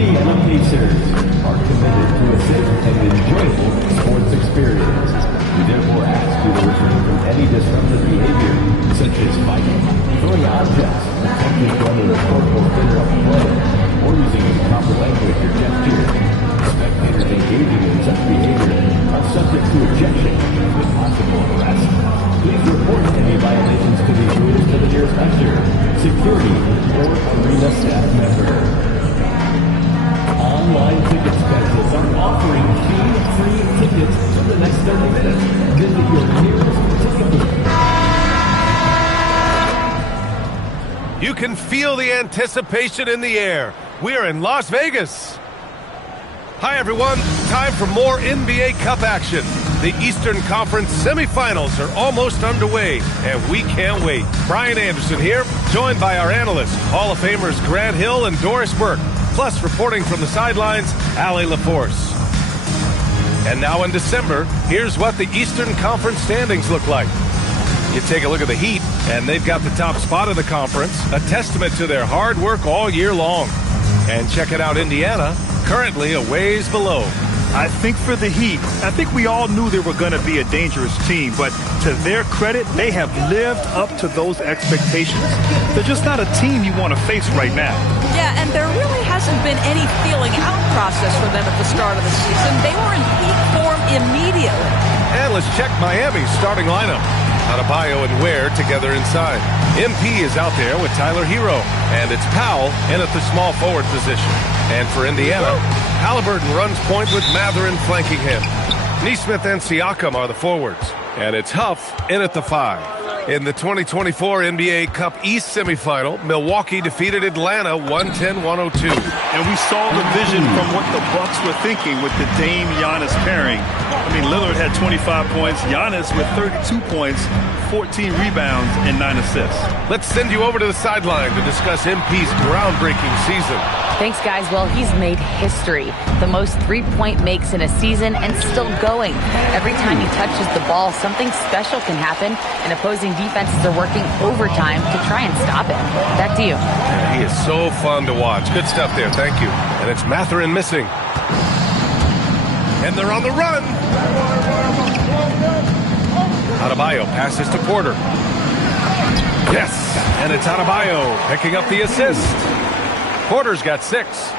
Indiana Pacers are committed to a safe and enjoyable sports experience. We therefore ask you to refrain from any disruptive behavior, such as fighting, throwing objects, attempting to enter the court or interrupt play, or using improper language or gestures. Spectators engaging in such behavior are subject to ejection with possible arrest. Please report any violations to these rules to the nearest usher, security, or arena staff member. Online ticket specialists are offering fee-free tickets for the next 30 minutes. Visit your nearest ticket booth. You can feel the anticipation in the air. We're in Las Vegas. Hi, everyone. Time for more NBA Cup action. The Eastern Conference semifinals are almost underway, and we can't wait. Brian Anderson here, joined by our analysts, Hall of Famers Grant Hill and Doris Burke, plus reporting from the sidelines, Allie LaForce. And now in December, here's what the Eastern Conference standings look like. You take a look at the Heat, and they've got the top spot of the conference, a testament to their hard work all year long. And check it out, Indiana, currently a ways below. I think for the Heat, I think we all knew they were going to be a dangerous team, but to their credit, they have lived up to those expectations. They're just not a team you want to face right now. Yeah, and there really hasn't been any feeling out process for them at the start of the season. They were in peak form immediately. And let's check Miami's starting lineup. Adebayo and Ware together inside. MP is out there with Tyler Hero, and it's Powell in at the small forward position. And for Indiana, Halliburton runs point with Matherin flanking him. Nesmith and Siakam are the forwards, and it's Huff in at the 5. In the 2024 NBA Cup East semifinal, Milwaukee defeated Atlanta 110-102. And we saw the vision from what the Bucks were thinking with the Dame-Giannis pairing. I mean, Lillard had 25 points, Giannis with 32 points, 14 rebounds, and 9 assists. Let's send you over to the sideline to discuss MP's groundbreaking season. Thanks, guys. Well, he's made history. The most three-point makes in a season and still going. Every time he touches the ball, something special can happen, and opposing defenses are working overtime to try and stop him. Back to you. He is so fun to watch. Good stuff there. Thank you. And it's Matherin missing. And they're on the run. Adebayo passes to Porter. Yes, and it's Adebayo picking up the assist. Porter's got 6.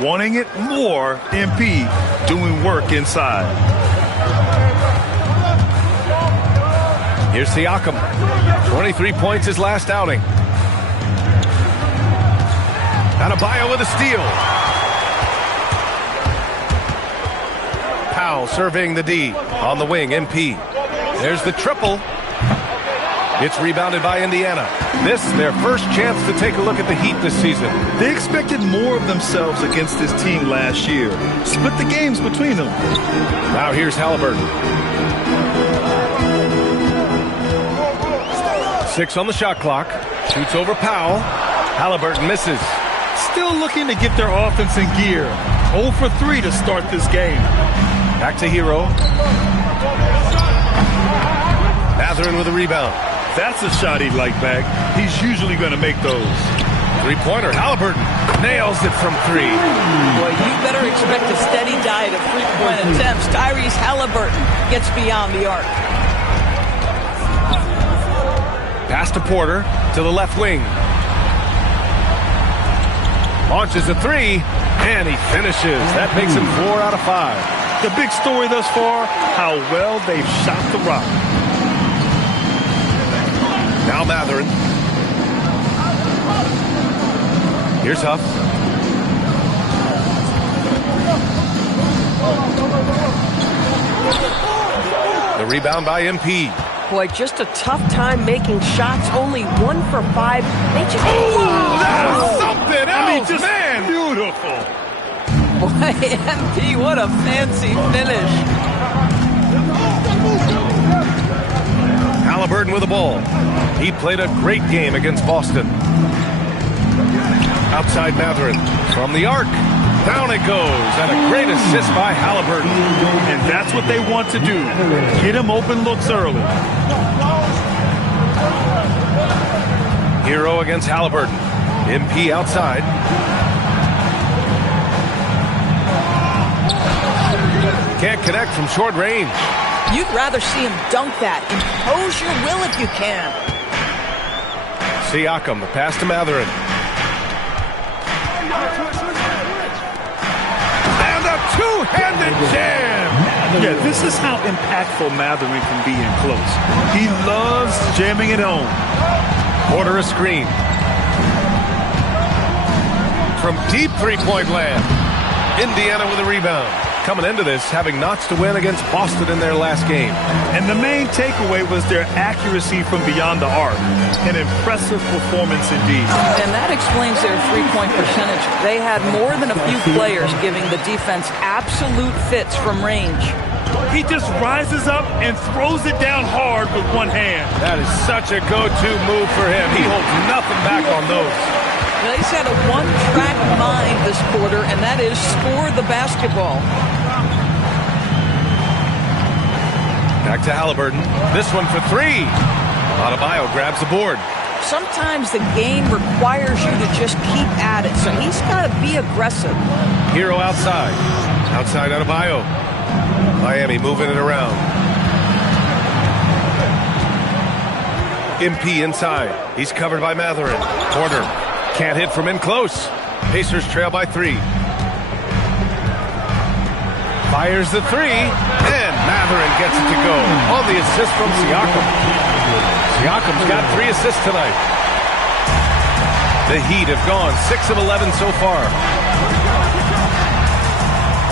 Wanting it more, MP doing work inside. Here's Siakam. 23 points his last outing. Adebayo with a steal. Powell surveying the D. On the wing, MP. There's the triple. It's rebounded by Indiana. This, their first chance to take a look at the Heat this season. They expected more of themselves against this team last year. Split the games between them. Now here's Halliburton. 6 on the shot clock. Shoots over Powell. Halliburton misses. Still looking to get their offense in gear. 0 for 3 to start this game. Back to Hero. Matherin with a rebound. That's a shot he'd like back. He's usually going to make those. Three-pointer. Halliburton nails it from 3. Boy, you better expect a steady diet of three-point attempts. Tyrese Halliburton gets beyond the arc. Pass to Porter to the left wing. Launches a 3, and he finishes. That makes him 4 out of 5. The big story thus far, how well they've shot the rock. Now Matherin. Here's Huff. The rebound by MP. Boy, just a tough time making shots. Only 1 for 5. They just... Oh, that's something else, I mean, just man. Beautiful. Boy, MP, what a fancy finish. Halliburton with the ball. He played a great game against Boston. Outside Matherin. From the arc. Down it goes. And a great assist by Halliburton. And that's what they want to do. Get him open looks early. Hero against Halliburton. MP outside. Can't connect from short range. You'd rather see him dunk that. Impose your will if you can. Siakam, the pass to Mathurin. And a two-handed jam. Yeah, this is how impactful Mathurin can be in close. He loves jamming it home. Porter a screen. From deep three-point land. Indiana with a rebound. Coming into this, having knots to win against Boston in their last game. And the main takeaway was their accuracy from beyond the arc. An impressive performance indeed. And that explains their three-point percentage. They had more than a few players giving the defense absolute fits from range. He just rises up and throws it down hard with one hand. That is such a go-to move for him. He holds nothing back on those. Now, he's had a one-track mind this quarter, and that is score the basketball. Back to Halliburton. This one for three. Adebayo grabs the board. Sometimes the game requires you to just keep at it, so he's got to be aggressive. Hero outside. Outside Adebayo. Miami moving it around. MP inside. He's covered by Mathurin. Porter can't hit from in close. Pacers trail by 3. Fires the 3, and Mathurin gets it to go on the assist from Siakam. Siakam's got 3 assists tonight. The Heat have gone 6 of 11 so far.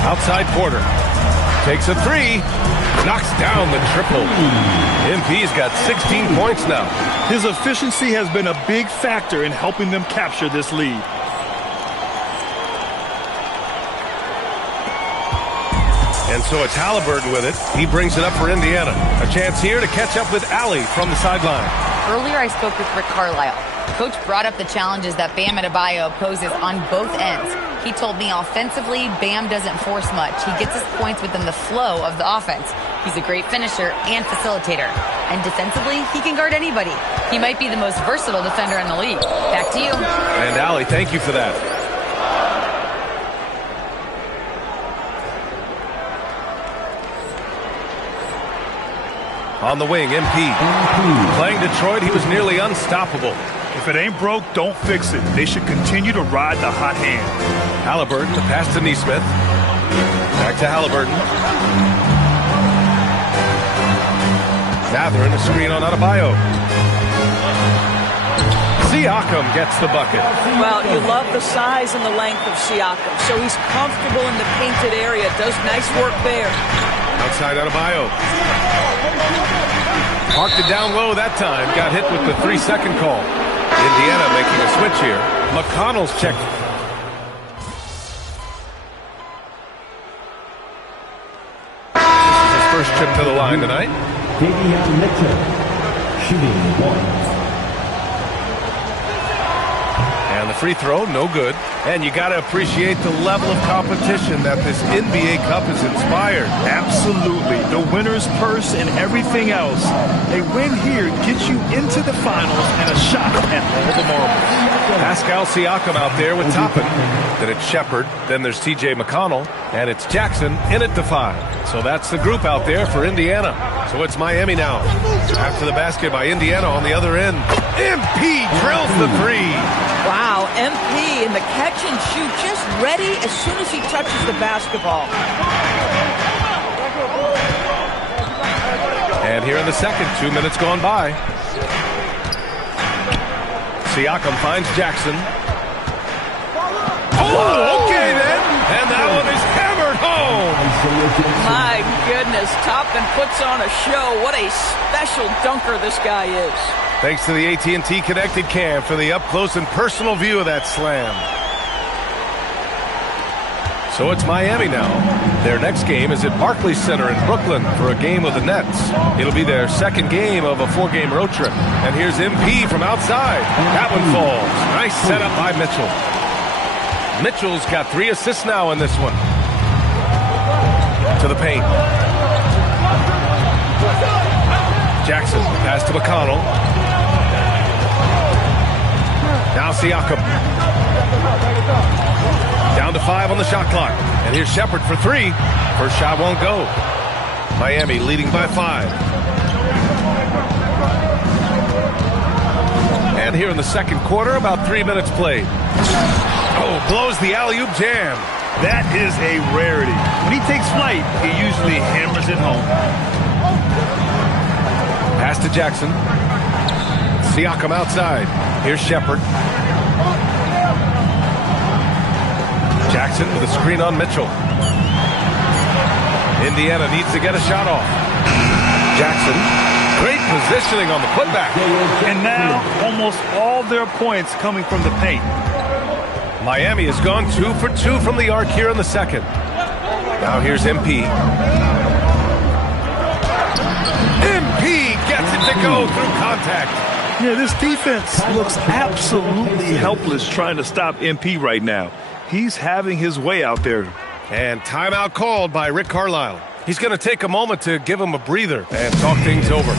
Outside Porter. Takes a 3. Knocks down the triple. MP's got 16 points now. His efficiency has been a big factor in helping them capture this lead. And so it's Halliburton with it. He brings it up for Indiana. A chance here to catch up with Allie from the sideline. Earlier I spoke with Rick Carlisle. Coach brought up the challenges that Bam Adebayo poses on both ends. He told me offensively, Bam doesn't force much. He gets his points within the flow of the offense. He's a great finisher and facilitator. And defensively, he can guard anybody. He might be the most versatile defender in the league. Back to you. And Allie, thank you for that. On the wing, MP. Playing Detroit, he was nearly unstoppable. If it ain't broke, don't fix it. They should continue to ride the hot hand. Halliburton, the pass to Nesmith. Back to Halliburton. Mathurin, a screen on Adebayo. Siakam gets the bucket. Well, you love the size and the length of Siakam, so he's comfortable in the painted area. Does nice work there. Outside Adebayo. Parked it down low that time. Got hit with the 3-second call. Indiana making a switch here. McConnell's checked. This is his first trip to the line tonight. Mitchell, shooting 1. And the free throw, no good. And you got to appreciate the level of competition that this NBA Cup has inspired. Absolutely. The winner's purse and everything else. A win here gets you into the finals and a shot at all the marbles. Pascal Siakam out there with Toppin. Then it's Shepard. Then there's T.J. McConnell. And it's Jackson in at the 5. So that's the group out there for Indiana. So it's Miami now. After the basket by Indiana on the other end. MP drills the 3. Wow, MP in the catch and shoot, just ready as soon as he touches the basketball. And here in the second, 2 minutes gone by. Siakam finds Jackson. Oh, okay then. And that one is hammered home. My goodness, Toppin puts on a show. What a special dunker this guy is. Thanks to the AT&T Connected Cam for the up-close and personal view of that slam. So it's Miami now. Their next game is at Barclays Center in Brooklyn for a game of the Nets. It'll be their second game of a 4-game road trip. And here's MP from outside. That one falls. Nice setup by Mitchell. Mitchell's got 3 assists now in this one. To the paint. Jackson, pass to McConnell. Now Siakam. Down to 5 on the shot clock. And here's Shepard for 3. First shot won't go. Miami leading by 5. And here in the second quarter, about 3 minutes played. Oh, blows the alley-oop jam. That is a rarity. When he takes flight, he usually hammers it home. Pass to Jackson. Siakam outside. Here's Shepard. Jackson with a screen on Mitchell. Indiana needs to get a shot off. Jackson, great positioning on the putback. And now, almost all their points coming from the paint. Miami has gone 2 for 2 from the arc here in the second. Now here's MP. MP gets it to go through contact. Yeah, this defense looks absolutely helpless trying to stop MP right now. He's having his way out there. And timeout called by Rick Carlisle. He's going to take a moment to give him a breather and talk things over.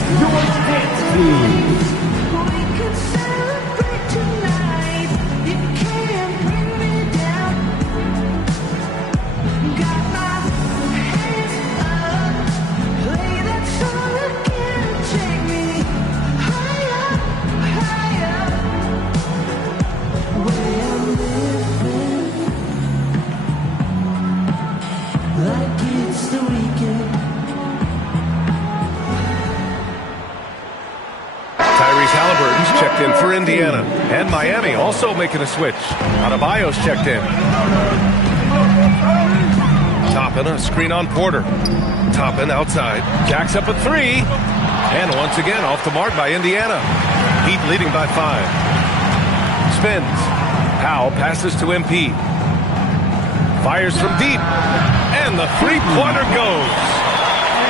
Checked in for Indiana. And Miami also making a switch. Adebayo's checked in. Toppin, a screen on Porter. Toppin outside. Jacks up a 3. And once again off the mark by Indiana. Heat leading by 5. Spins. Powell passes to MP. Fires from deep. And the three-pointer goes.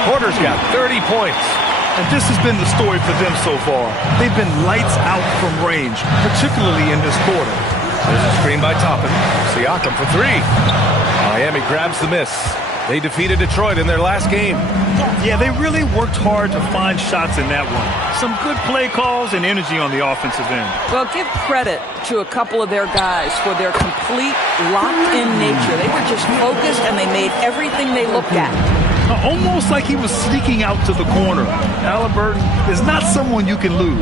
Porter's got 30 points. And this has been the story for them so far. They've been lights out from range, particularly in this quarter. There's a screen by Toppin. Siakam for 3. Miami grabs the miss. They defeated Detroit in their last game. Yeah, they really worked hard to find shots in that one. Some good play calls and energy on the offensive end. Well, give credit to a couple of their guys for their complete locked-in nature. They were just focused, and they made everything they looked at. Almost like he was sneaking out to the corner. Halliburton is not someone you can lose.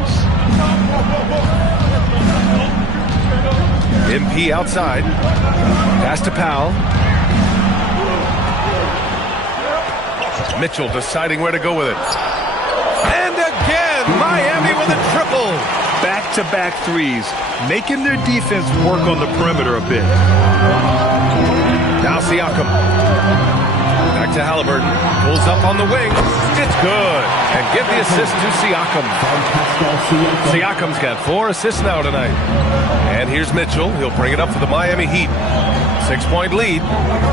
MP outside. Pass to Powell. Mitchell deciding where to go with it. And again, Miami with a triple. Back-to-back threes, making their defense work on the perimeter a bit. Now Siakam. Back to Halliburton. Pulls up on the wing. It's good. And give the assist to Siakam. Siakam's got 4 assists now tonight. And here's Mitchell. He'll bring it up for the Miami Heat. 6-point lead.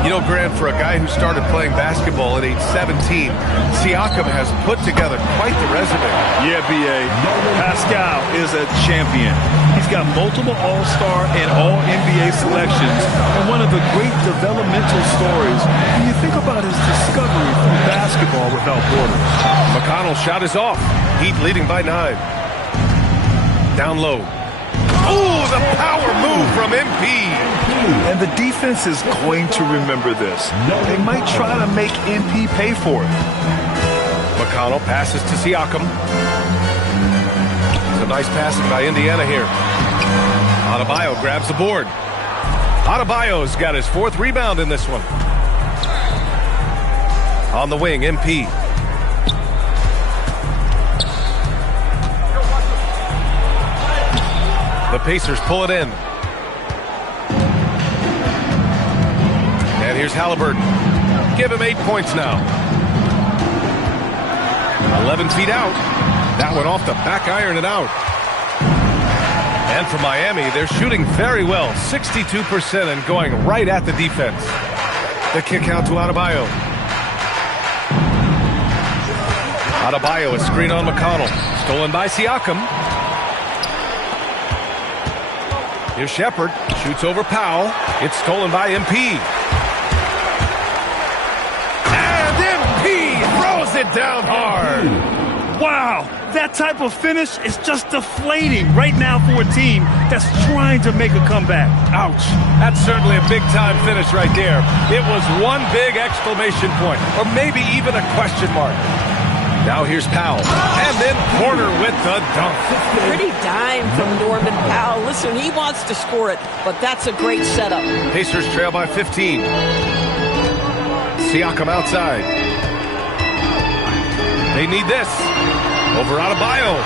You know, Grant, for a guy who started playing basketball at age 17, Siakam has put together quite the resume. Yeah, B.A. Pascal is a champion. He's got multiple All-Star and All-NBA selections, and one of the great developmental stories when you think about his discovery through basketball without borders. McConnell's shot is off. Heat leading by 9. Down low. Oh, the power move from MP. And the defense is going to remember this. They might try to make MP pay for it. McConnell passes to Siakam. It's a nice passing by Indiana here. Adebayo grabs the board. Adebayo's got his 4th rebound in this one. On the wing, MP. The Pacers pull it in. And here's Halliburton. Give him 8 points now. 11 feet out. That one off the back iron and out. And for Miami, they're shooting very well. 62% and going right at the defense. The kick out to Adebayo. Adebayo, a screen on McConnell. Stolen by Siakam. Here's Shepard. Shoots over Powell. It's stolen by MP. And MP throws it down hard. Wow, That type of finish is just deflating right now for a team that's trying to make a comeback. Ouch. That's certainly a big-time finish right there. It was one big exclamation point, or maybe even a question mark. Now here's Powell, and then Porter with the dunk. Pretty dime from Norman Powell. Listen, he wants to score it, but that's a great setup. Pacers trail by 15. Siakam outside. They need this. Over Adebayo.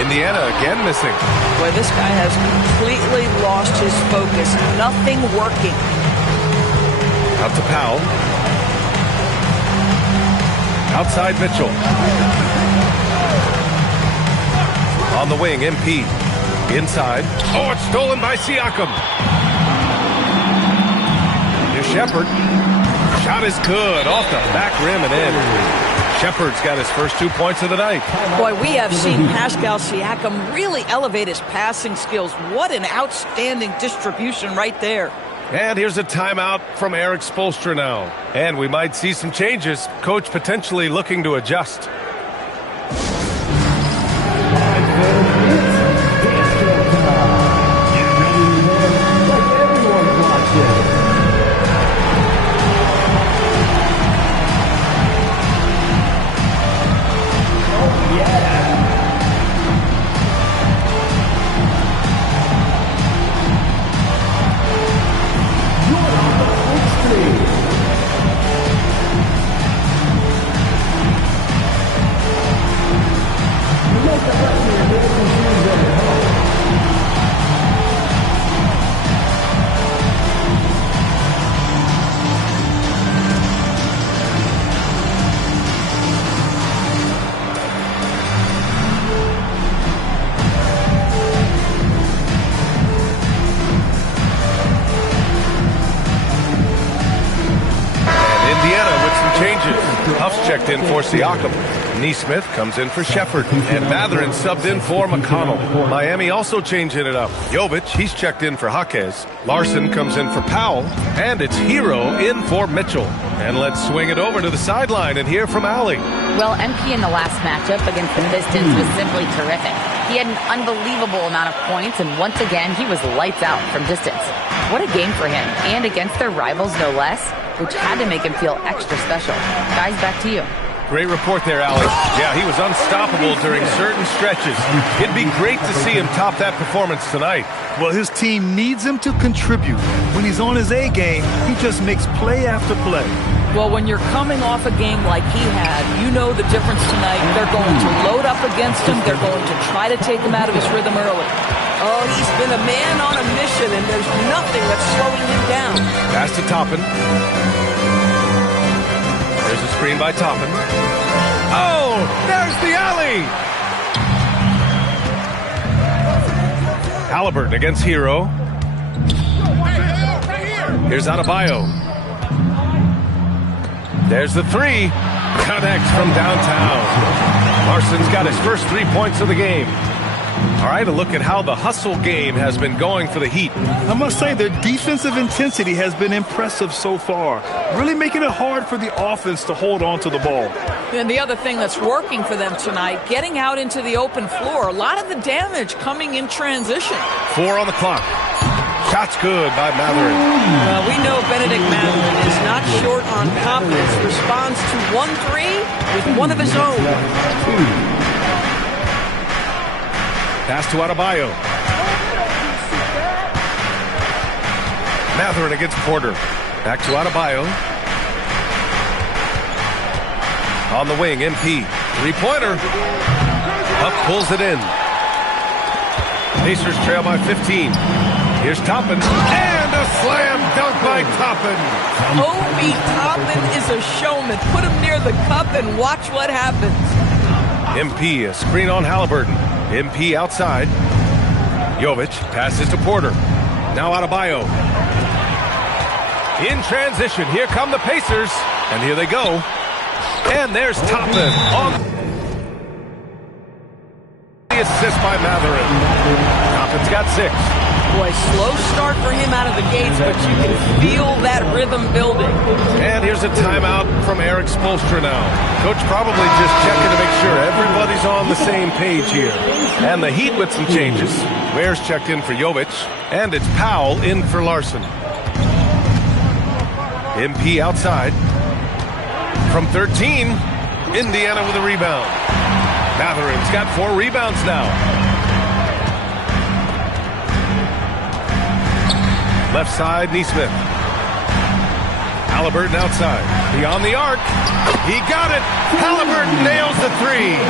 Indiana again missing. Boy, this guy has completely lost his focus. Nothing working. Out to Powell. Outside Mitchell. On the wing, MP. Inside. Oh, it's stolen by Siakam. Here's Shepherd. Shot is good. Off the back rim and in. Shepherd's got his first 2 points of the night. Boy, we have seen Pascal Siakam really elevate his passing skills. What an outstanding distribution right there. And here's a timeout from Eric Spoelstra now. And we might see some changes. Coach potentially looking to adjust. Checked in for Siakam. Neesmith comes in for Shepherd. And Mathurin subbed in for McConnell. Miami also changing it up. Jovic, he's checked in for Jaquez. Larson comes in for Powell. And it's Hero in for Mitchell. And let's swing it over to the sideline and hear from Allie. Well, MP in the last matchup against the Pistons was simply terrific. He had an unbelievable amount of points, and once again, he was lights out from distance. What a game for him, and against their rivals no less, which had to make him feel extra special. Guys, back to you. Great report there, Allie. Yeah, he was unstoppable during certain stretches. It'd be great to see him top that performance tonight. Well, his team needs him to contribute. When he's on his A game, he just makes play after play. Well, when you're coming off a game like he had, you know the difference tonight. They're going to load up against him. They're going to try to take him out of his rhythm early. Oh, he's been a man on a mission, and there's nothing that's slowing him down. Pass to Toppin. There's a screen by Toppin. Oh, there's the alley! Halliburton against Hero. Here's Adebayo. There's the three. Connects from downtown. Larson's got his first 3 points of the game. All right, a look at how the hustle game has been going for the Heat. I must say their defensive intensity has been impressive so far, really making it hard for the offense to hold on to the ball. And the other thing that's working for them tonight, getting out into the open floor, a lot of the damage coming in transition. 4 on the clock. Shot's good by Mathurin. Well, we know Benedict Mathurin is not short on confidence. Responds to 1-3 with one of his own. Pass to Adebayo. Mathurin against Porter. Back to Adebayo. On the wing, MP. Three-pointer. Up pulls it in. Pacers trail by 15. Here's Toppin. And a slam dunk by Toppin. Obi Toppin is a showman. Put him near the cup and watch what happens. MP, a screen on Halliburton. MP outside. Jovic passes to Porter. Now Adebayo. In transition, here come the Pacers. And here they go. And there's Toppin on the assist by Mathurin. Toppin's got 6. Boy, slow start for him out of the gates, but you can feel that rhythm building. And here's a timeout from Eric Spoelstra now. Coach probably just checking to make sure everybody's on the same page here. And the Heat with some changes. Ware's checked in for Jovic, and it's Powell in for Larson. MP outside. From 13, Indiana with a rebound. Matherin's got 4 rebounds now. Left side, Neesmith. Halliburton outside. Beyond the arc. He got it. Halliburton nails the 3.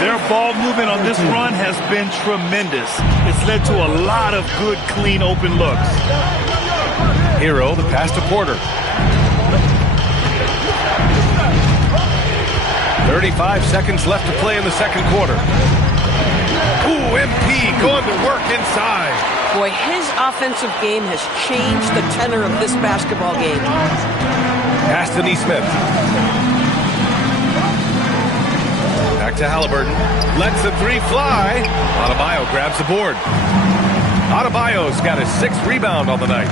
Their ball movement on this run has been tremendous. It's led to a lot of good, clean, open looks. Hero, the pass to Porter. 35 seconds left to play in the second quarter. Ooh, MP going to work inside. Boy, his offensive game has changed the tenor of this basketball game. Pass to Neesmith. Back to Halliburton. Lets the 3 fly. Adebayo grabs the board. Adebayo's got his 6th rebound on the night.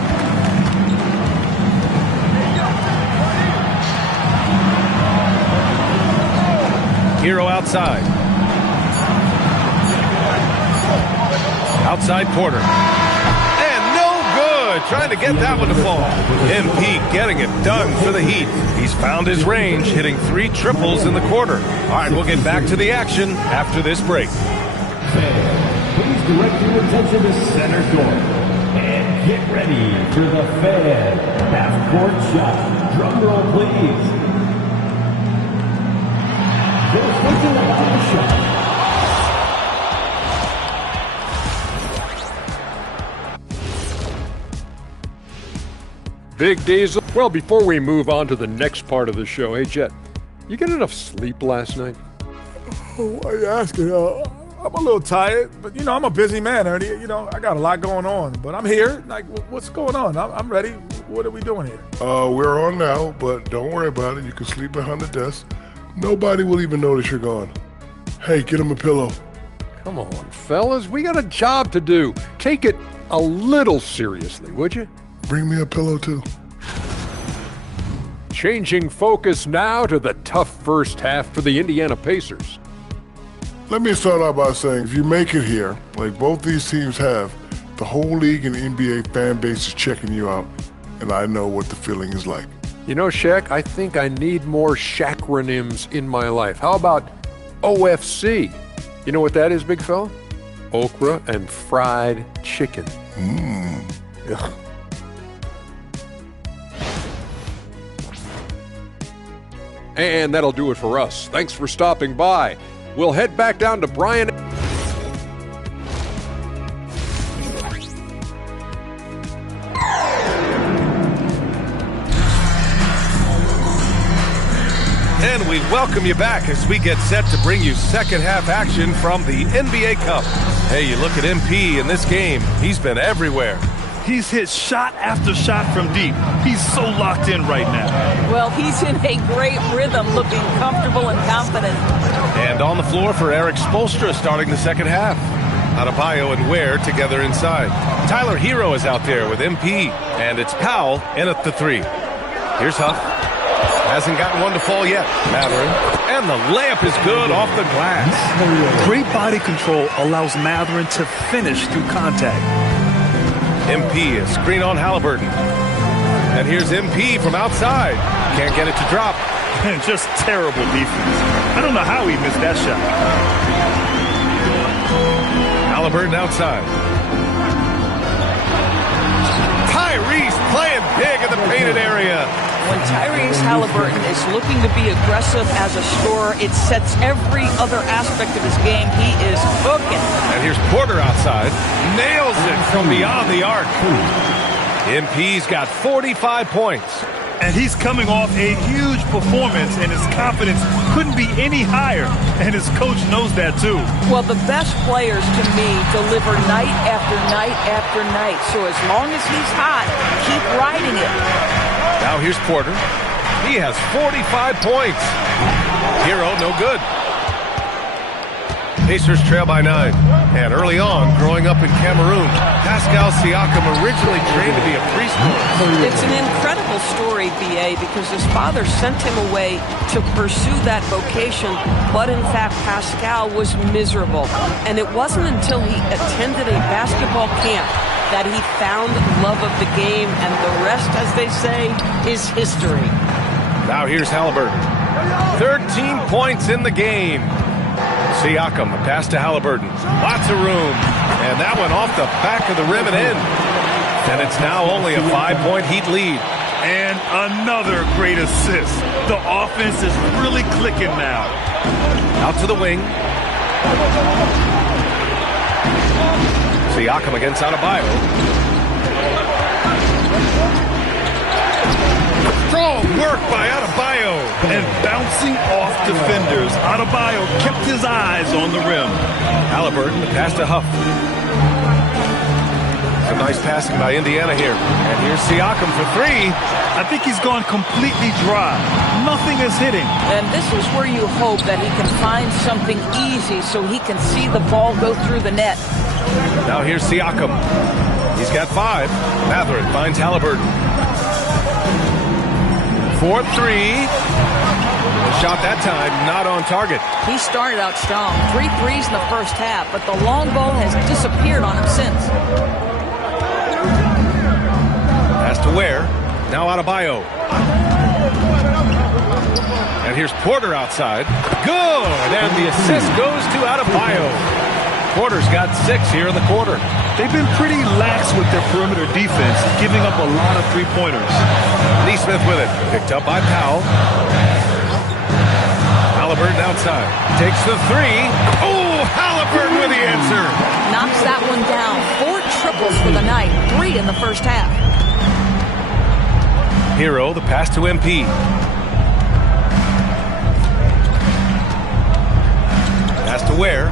Hero outside. Outside Porter. And no good. Trying to get that one to fall. MP getting it done for the Heat. He's found his range, hitting 3 triples in the quarter. All right, we'll get back to the action after this break. Fans, please direct your attention to center court. And get ready for the Fan half-court shot. Drum roll, please. They're thinking about the shot. Big Diesel. Well, before we move on to the next part of the show, hey, Jet, you get enough sleep last night? Why are you asking? I'm a little tired, but, I'm a busy man, Ernie. I got a lot going on, but I'm here. Like, what's going on? I'm ready. What are we doing here? We're on now, but don't worry about it. You can sleep behind the desk. Nobody will even notice you're gone. Hey, get him a pillow. Come on, fellas. We got a job to do. Take it a little seriously, would you? Bring me a pillow, too. Changing focus now to the tough first half for the Indiana Pacers. Let me start out by saying, if you make it here, like both these teams have, the whole league and NBA fan base is checking you out, and I know what the feeling is like. Shaq, I think I need more Shaqronyms in my life. How about OFC? You know what that is, big fella? Okra and fried chicken. Yeah. And that'll do it for us. Thanks for stopping by. We'll head back down to Brian. And we welcome you back as we get set to bring you second half action from the NBA Cup. Hey, you look at MP in this game. He's been everywhere. He's hit shot after shot from deep. He's so locked in right now. Well, he's in a great rhythm, looking comfortable and confident. And on the floor for Eric Spoelstra starting the second half. Adebayo and Ware together inside. Tyler Hero is out there with MP. And it's Powell in at the 3. Here's Huff. Hasn't gotten one to fall yet. Matherin. And the layup is good off the glass. Great body control allows Matherin to finish through contact. MP, a screen on Halliburton. And here's MP from outside. Can't get it to drop. And just terrible defense. I don't know how he missed that shot. Halliburton outside. Tyrese playing big in the painted area. When Tyrese Halliburton is looking to be aggressive as a scorer, it sets every other aspect of his game. He is cooking. And here's Porter outside. Nails it from beyond the arc. MP's got 45 points. And he's coming off a huge performance, and his confidence couldn't be any higher. And his coach knows that, too. Well, the best players, to me, deliver night after night after night. So as long as he's hot, keep riding it. Now here's Porter. He has 45 points. Hero, no good. Pacers trail by 9. And early on, growing up in Cameroon, Pascal Siakam originally trained to be a preschooler. It's an incredible story, B.A., because his father sent him away to pursue that vocation, but in fact, Pascal was miserable. And it wasn't until he attended a basketball camp that he found love of the game, and the rest, as they say, is history. Now here's Halliburton. 13 points in the game. Siakam, a pass to Halliburton. Lots of room. And that one off the back of the rim and in. And it's now only a 5-point Heat lead. And another great assist. The offense is really clicking now. Out to the wing. Siakam against Adebayo. Strong work by Adebayo. And bouncing off defenders, Adebayo kept his eyes on the rim. Halliburton, the pass to Huff. Some nice passing by Indiana here. And here's Siakam for three. I think he's gone completely dry. Nothing is hitting. And this is where you hope that he can find something easy so he can see the ball go through the net. Now here's Siakam. He's got 5. Mathurin finds Halliburton. 4-3. The shot that time not on target. He started out strong. 3 threes in the first half, but the long ball has disappeared on him since. Pass to Ware. Now Adebayo. And here's Porter outside. Good! And the assist goes to Adebayo. Porter's got 6 here in the quarter. They've been pretty lax with their perimeter defense, giving up a lot of three-pointers. Neesmith with it. Picked up by Powell. Halliburton outside. Takes the 3. Oh, Halliburton with the answer. Knocks that one down. 4 triples for the night. 3 in the first half. Hero, the pass to MP. Pass to Ware.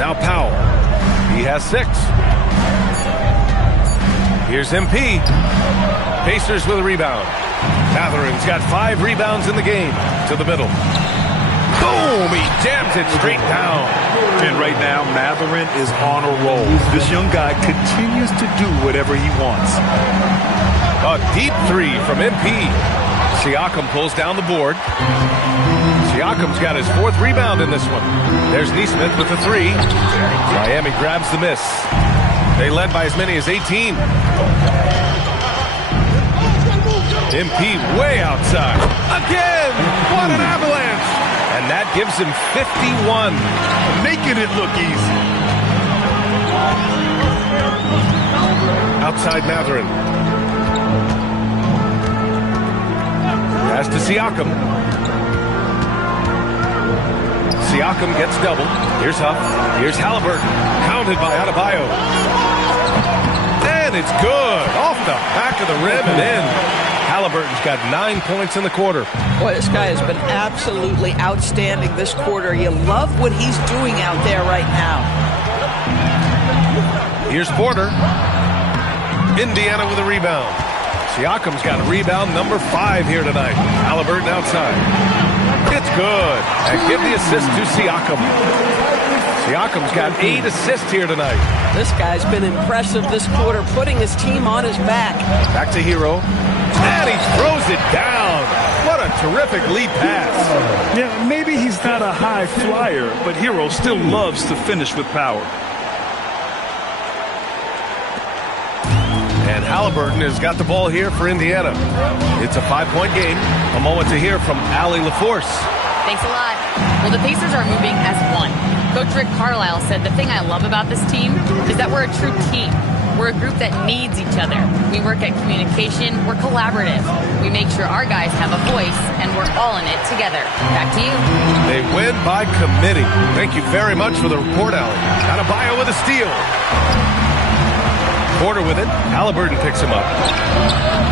Now Powell. He has 6. Here's MP. Pacers with a rebound. Mathurin's got 5 rebounds in the game. To the middle. Boom! He jams it straight down. And right now, Mathurin is on a roll. This young guy continues to do whatever he wants. A deep 3 from MP. Siakam pulls down the board. Siakam's got his 4th rebound in this one. There's Neesmith with the 3. Miami grabs the miss. They led by as many as 18. MP way outside. Again! What an avalanche! And that gives him 51. Making it look easy. Outside Mathurin. Pass to Siakam. Siakam gets double. Here's Huff. Here's Halliburton. Counted by Adebayo. And it's good. Off the back of the rim and in. Halliburton's got 9 points in the quarter. Boy, this guy has been absolutely outstanding this quarter. You love what he's doing out there right now. Here's Porter. Indiana with a rebound. Siakam's got a rebound number 5 here tonight. Halliburton outside. It's good. And give the assist to Siakam. Siakam's got 8 assists here tonight. This guy's been impressive this quarter, putting his team on his back. Back to Hero. And he throws it down. What a terrific lead pass. Yeah, maybe he's not a high flyer, but Hero still loves to finish with power. And Halliburton has got the ball here for Indiana. It's a 5-point game. A moment to hear from Allie LaForce. Thanks a lot. Well, the Pacers are moving as one. Coach Rick Carlisle said the thing I love about this team is that we're a true team. We're a group that needs each other. We work at communication. We're collaborative. We make sure our guys have a voice, and we're all in it together. Back to you. They win by committee. Thank you very much for the report, Allie. Adebayo with a steal. Porter with it. Halliburton picks him up.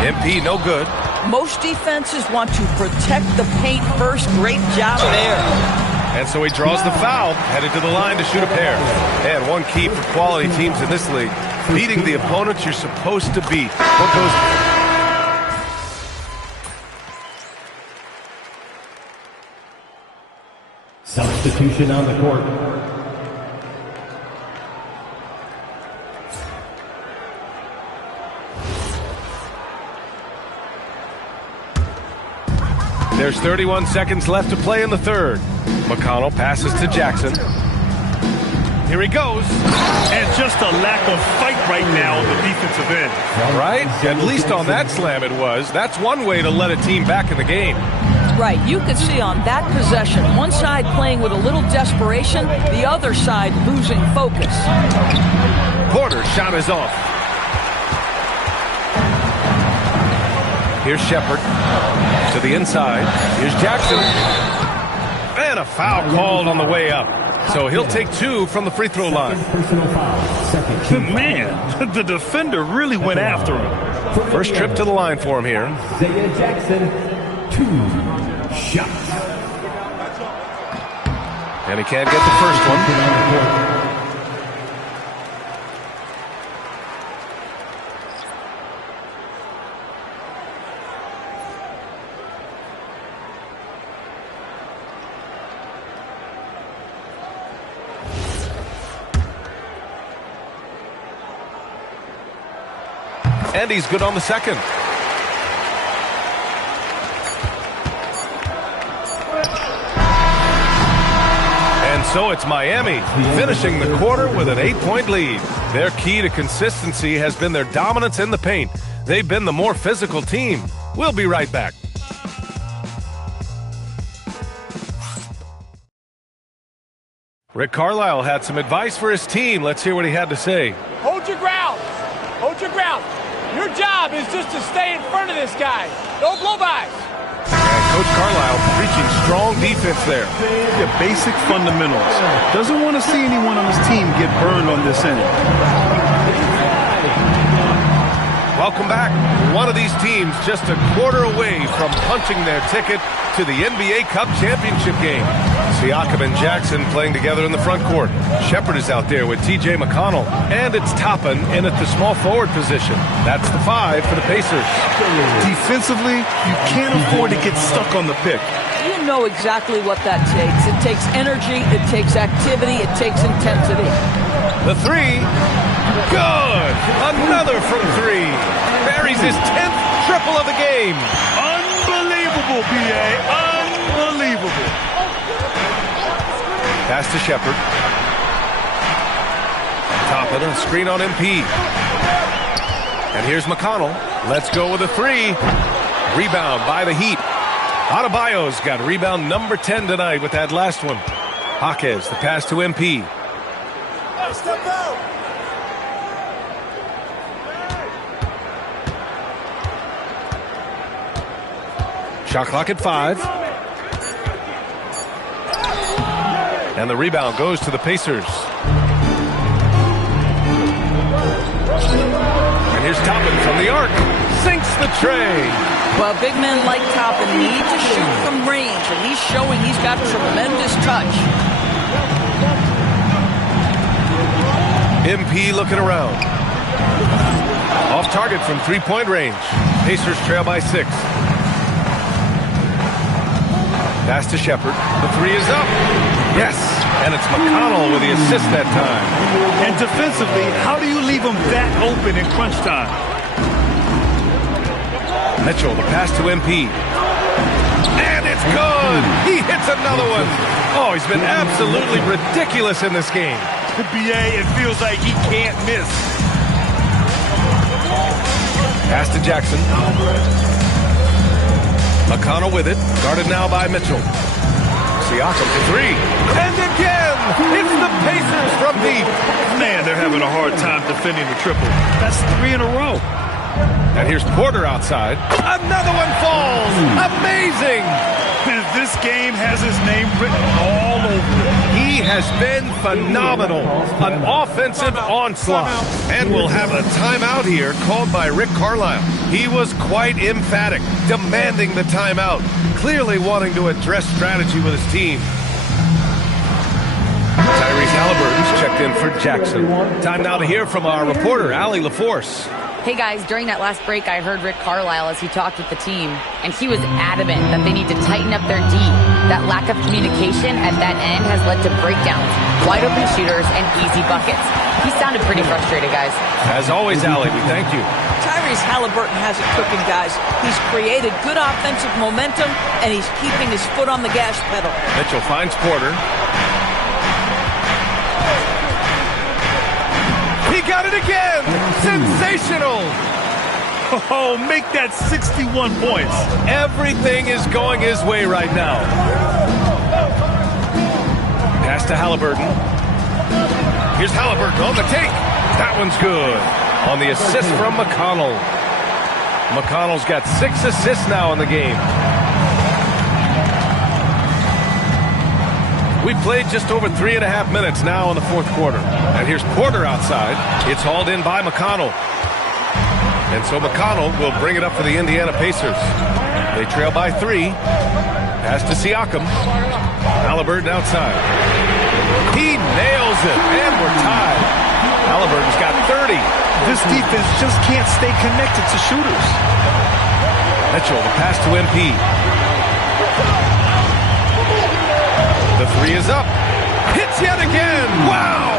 MP no good. Most defenses want to protect the paint first. Great job there. And so he draws the foul, headed to the line to shoot a pair. And one key for quality teams in this league, beating the opponents you're supposed to beat. What goes... Celtics substitution on the court. There's 31 seconds left to play in the third. McConnell passes to Jackson. Here he goes. And just a lack of fight right now on the defensive end. Right? At least on that slam it was. That's one way to let a team back in the game. Right, you could see on that possession, one side playing with a little desperation, the other side losing focus. Porter's shot is off. Here's Shepard to the inside. Here's Jackson. And a foul called on the way up. So he'll take 2 from the free throw line. Personal foul. Second team. Man, the defender really went after him. First trip to the line for him here. Isaiah Jackson, 2 shots. And he can't get the first one. And he's good on the second. And so it's Miami finishing the quarter with an 8-point lead. Their key to consistency has been their dominance in the paint. They've been the more physical team. We'll be right back. Rick Carlisle had some advice for his team. Let's hear what he had to say. Hold your ground. Hold your ground. Your job is just to stay in front of this guy. No blow-bys. And Coach Carlisle preaching strong defense there. Yeah, basic fundamentals. Doesn't want to see anyone on his team get burned on this end. Welcome back. One of these teams just a quarter away from punching their ticket to the NBA Cup championship game. Siakam and Jackson playing together in the front court. Shepard is out there with T.J. McConnell. And it's Toppin in at the small forward position. That's the 5 for the Pacers. Defensively, you can't afford to get stuck on the pick. You know exactly what that takes. It takes energy, it takes activity, it takes intensity. The 3. Good! Another from 3. Buries his 10th triple of the game. Unbelievable, B.A. Unbelievable. Pass to Shepard. Toppin, a screen on MP. And here's McConnell. Let's go with a 3. Rebound by the Heat. Adebayo's got rebound number 10 tonight with that last one. Jaquez, the pass to MP. Step out. Shot clock at 5. And the rebound goes to the Pacers. And here's Toppin from the arc. Sinks the tray. Well, big men like Toppin need to shoot from range, and he's showing he's got tremendous touch. MP looking around. Off target from 3-point range. Pacers trail by 6. Pass to Shepard. The 3 is up. Yes, and it's McConnell with the assist that time. And defensively, how do you leave them that open in crunch time? Mitchell, the pass to MP. And it's good. He hits another one. Oh, he's been absolutely ridiculous in this game. The BA, it feels like he can't miss. Pass to Jackson. McConnell with it. Guarded now by Mitchell. Siakam to 3. And again, it's the Pacers from deep. Man, they're having a hard time defending the triple. That's 3 in a row. And here's Porter outside. Another one falls. Amazing. And this game has his name written all over it. He has been phenomenal. An offensive onslaught. And we'll have a timeout here called by Rick Carlisle. He was quite emphatic, demanding the timeout, clearly wanting to address strategy with his team. Tyrese Halliburton's checked in for Jackson. Time now to hear from our reporter, Allie LaForce. Hey guys, during that last break, I heard Rick Carlisle as he talked with the team, and he was adamant that they need to tighten up their D. That lack of communication at that end has led to breakdowns, wide open shooters, and easy buckets. He sounded pretty frustrated, guys. As always, Allie, we thank you. Tyrese Halliburton has it cooking, guys. He's created good offensive momentum, and he's keeping his foot on the gas pedal. Mitchell finds Porter. He got it again! Sensational! Oh, make that 61 points. Everything is going his way right now. Pass to Halliburton. Here's Halliburton on the take. That one's good. On the assist from McConnell. McConnell's got 6 assists now in the game. We played just over 3.5 minutes now in the fourth quarter. And here's Porter outside. It's hauled in by McConnell. And so McConnell will bring it up for the Indiana Pacers. They trail by 3. Pass to Siakam. Halliburton outside. He nails it, and we're tied. Halliburton's got 30. This defense just can't stay connected to shooters. Mitchell, the pass to MP. The 3 is up. Hits yet again. Wow!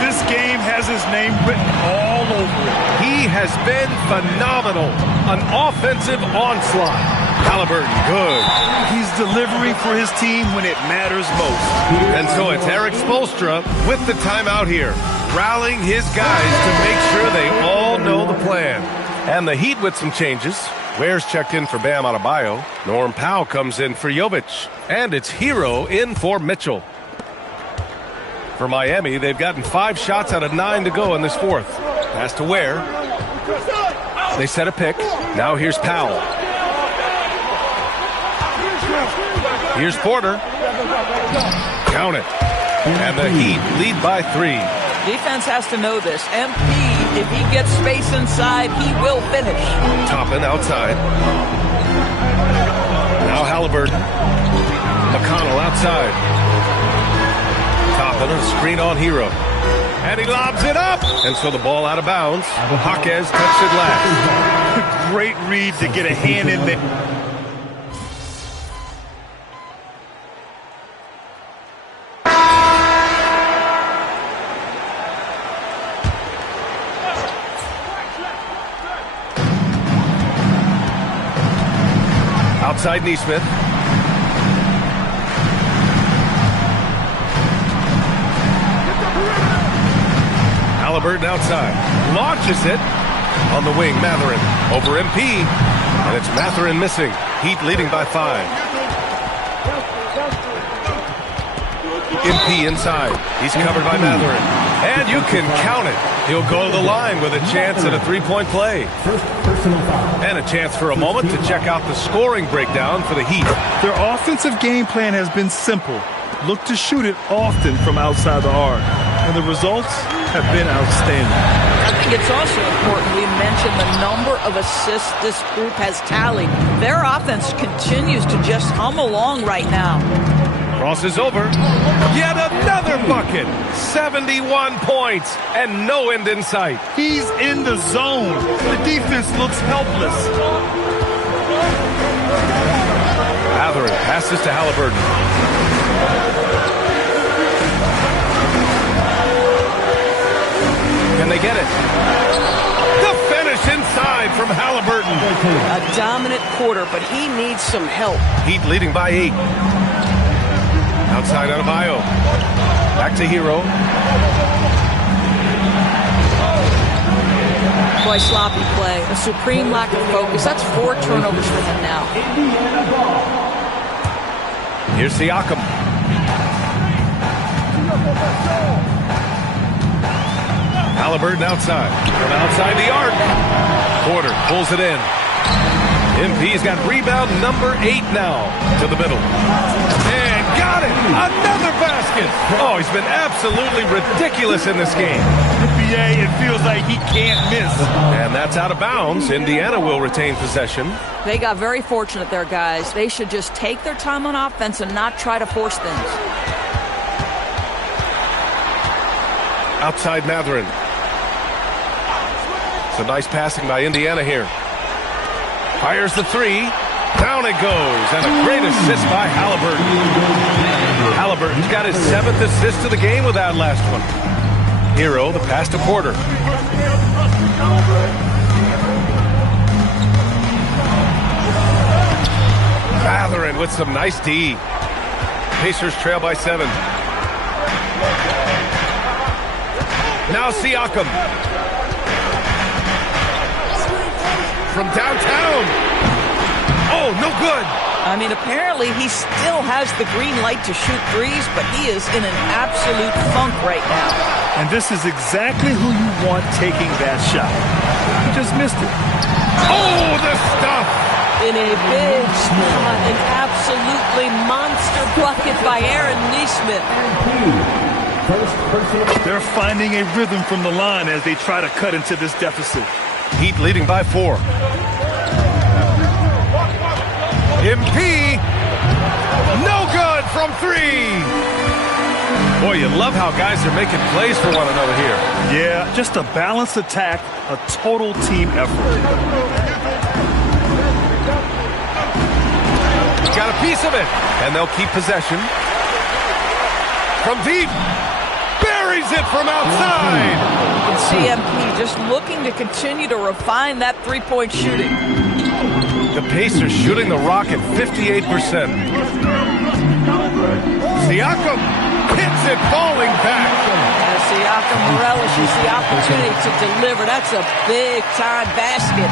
This game has his name written all over it. He has been phenomenal. An offensive onslaught. Halliburton, good. He's delivering for his team when it matters most. And so it's Eric Spoelstra with the timeout here, rallying his guys to make sure they all know the plan. And the Heat with some changes. Ware's checked in for Bam Adebayo. Norm Powell comes in for Jovic. And it's Hero in for Mitchell. For Miami, they've gotten 5 shots out of 9 to go in this fourth. Pass to Ware. They set a pick. Now here's Powell. Here's Porter. Count it. And the Heat lead by 3. Defense has to know this. MP, if he gets space inside, he will finish. Toppin outside. Now Halliburton. McConnell outside. Toppin a screen on Hero. And he lobs it up. And so the ball out of bounds. Jaquez touched it last. Great read to get a hand in there. Outside Neesmith. Halliburton outside. Launches it. On the wing, Mathurin. Over MP. And it's Mathurin missing. Heat leading by 5. MP inside. He's covered by Mathurin. And you can count it. He'll go to the line with a chance at a 3-point play. And a chance for a moment to check out the scoring breakdown for the Heat. Their offensive game plan has been simple. Look to shoot it often from outside the arc. And the results have been outstanding. I think it's also important we mention the number of assists this group has tallied. Their offense continues to just hum along right now. Crosses over. Yet another bucket. 71 points and no end in sight. He's in the zone. The defense looks helpless. Mathurin passes to Halliburton. Can they get it? The finish inside from Halliburton. A dominant quarter, but he needs some help. Heat leading by 8. Outside Adebayo. Back to Hero. Boy, sloppy play. A supreme lack of focus. That's 4 turnovers for him now. Here's Siakam. Halliburton outside. From outside the arc. Porter pulls it in. MP's got rebound number 8 now. To the middle. And got it! Another basket! Oh, he's been absolutely ridiculous in this game. NBA, it feels like he can't miss. And that's out of bounds. Indiana will retain possession. They got very fortunate there, guys. They should just take their time on offense and not try to force things. Outside Mathurin. So nice passing by Indiana here. Fires the three. Down it goes. And a great assist by Halliburton. Halliburton's got his 7th assist of the game with that last one. Hero, the pass to Porter. Mathurin with some nice D. Pacers trail by 7. Now Siakam. From downtown. Oh, no good. I mean, apparently he still has the green light to shoot threes, but he is in an absolute funk right now. And this is exactly who you want taking that shot. He just missed it. Oh, the stuff. In a big spot, an absolutely monster bucket by Aaron Nesmith. They're finding a rhythm from the line as they try to cut into this deficit. Heat leading by 4. MP. No good from 3. Boy, you love how guys are making plays for one another here. Yeah, just a balanced attack, a total team effort. Got a piece of it, and they'll keep possession. From deep. Buries it from outside. And CMP just looking to continue to refine that three-point shooting. The Pacers shooting the rock at 58%. Siakam hits it, falling back. And Siakam relishes the opportunity to deliver. That's a big-time basket.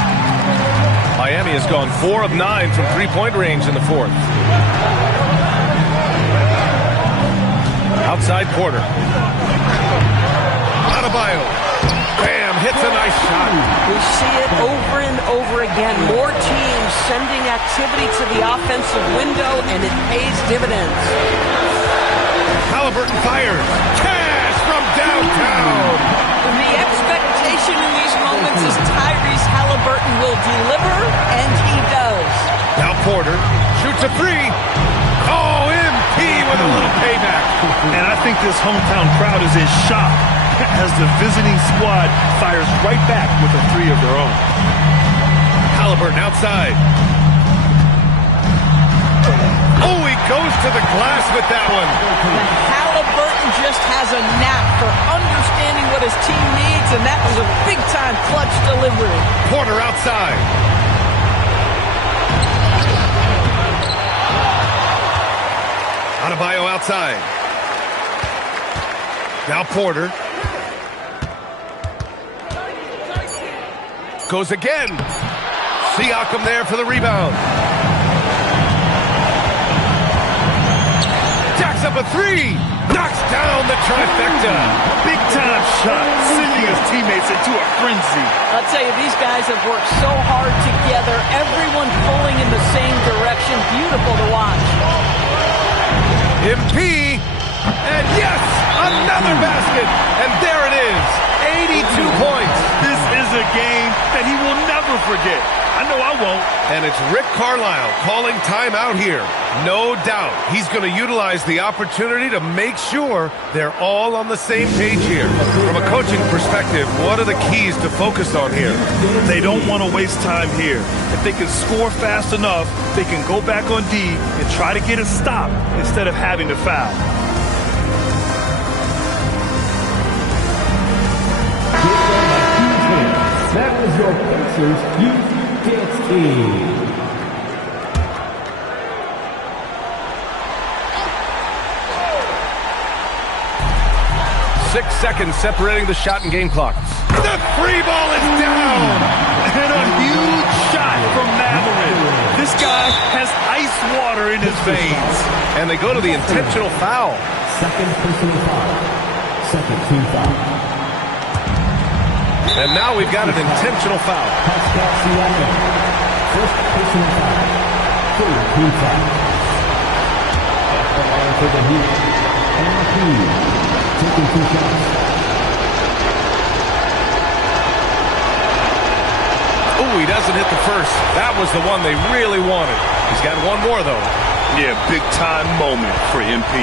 Miami has gone 4 of 9 from three-point range in the 4th. Outside Porter. Adebayo. Bam, hits a nice shot. We see it over and over again. More teams sending activity to the offensive window, and it pays dividends. Halliburton fires. Cash from downtown. The expectation in these moments is Tyrese Halliburton will deliver, and he does. Now Porter shoots a 3. Oh, MP with a little payback. And I think this hometown crowd is in shock as the visiting squad fires right back with a 3 of their own. Halliburton outside. Oh, he goes to the glass with that one. Halliburton just has a knack for understanding what his team needs, and that was a big-time clutch delivery. Porter outside. Adebayo outside. Now Porter. Goes again. Siakam there for the rebound. Jacks up a 3. Knocks down the trifecta. Big time shot, sending his teammates into a frenzy. I'll tell you, these guys have worked so hard together. Everyone pulling in the same direction. Beautiful to watch. MP. And yes, another basket. And there it is. 82 points. This is a game that he will never forget. I know I won't. And it's Rick Carlisle calling timeout here. No doubt he's going to utilize the opportunity to make sure they're all on the same page here. From a coaching perspective, what are the keys to focus on here? They don't want to waste time here. If they can score fast enough, they can go back on D and try to get a stop instead of having to foul. That was your Pacers Youth Dance Team. 6 seconds separating the shot and game clock. The 3 ball is down. And a huge shot from Mathurin. This guy has ice water in his veins. And they go to the intentional foul. Second personal foul. Second team foul. And now we've got an intentional foul. Pascal Siakam. First personal foul. Third team foul. For the Heat. And taking 2 shots. Oh, he doesn't hit the first. That was the one they really wanted. He's got one more, though. Yeah, big time moment for MP.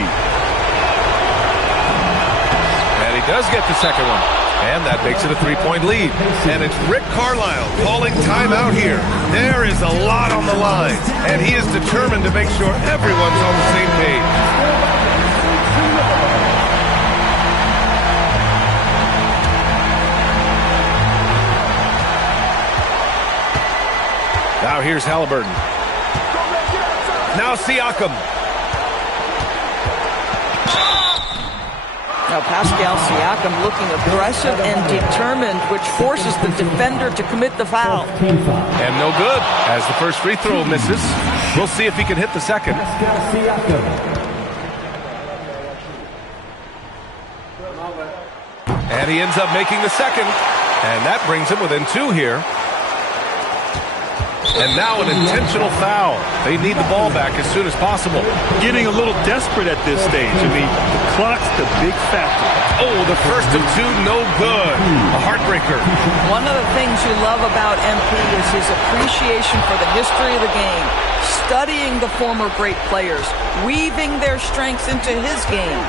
And he does get the second one. And that makes it a 3-point lead. And it's Rick Carlisle calling timeout here. There is a lot on the line, and he is determined to make sure everyone's on the same page. Now here's Halliburton. Now Siakam. Now Pascal Siakam looking aggressive and determined, which forces the defender to commit the foul. And no good, as the first free throw misses. We'll see if he can hit the second. And he ends up making the second. And that brings him within 2 here. And now an intentional foul. They need the ball back as soon as possible. Getting a little desperate at this stage. I mean, the clock's the big factor. Oh, the first of 2, no good. A heartbreaker. One of the things you love about MP is his appreciation for the history of the game, studying the former great players, weaving their strengths into his game.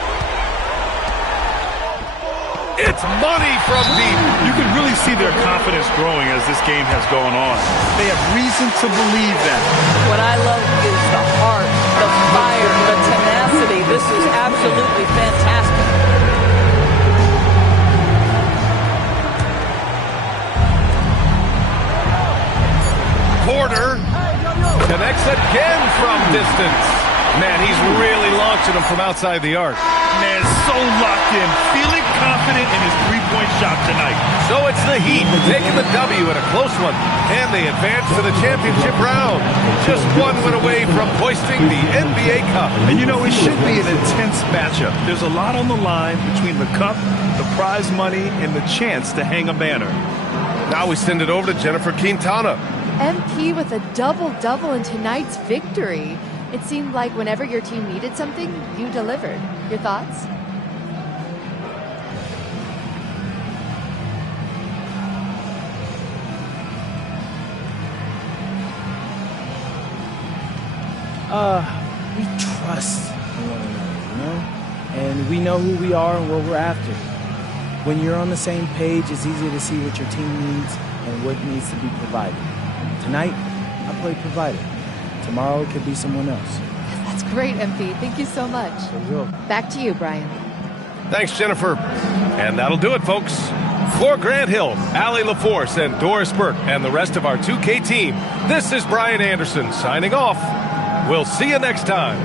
It's money from deep. You can really see their confidence growing as this game has gone on. They have reason to believe that. What I love is the heart, the fire, the tenacity. This is absolutely fantastic. Porter connects again from distance. Man, he's really launching them from outside the arc. Man, so locked in, feeling confident in his three-point shot tonight. So it's the Heat taking the W in a close one, and they advance to the championship round. Just one win away from hoisting the NBA Cup. And you know, it should be an intense matchup. There's a lot on the line between the cup, the prize money, and the chance to hang a banner. Now we send it over to Jennifer Quintana. MP with a double-double in tonight's victory. It seemed like whenever your team needed something, you delivered. Your thoughts? We trust in one another, you know? And we know who we are and what we're after. When you're on the same page, it's easier to see what your team needs and what needs to be provided. Tonight, I played provider. Tomorrow, it could be someone else. That's great, MP. Thank you so much. Back to you, Brian. Thanks, Jennifer. And that'll do it, folks. For Grant Hill, Allie LaForce, and Doris Burke, and the rest of our 2K team, this is Brian Anderson signing off. We'll see you next time.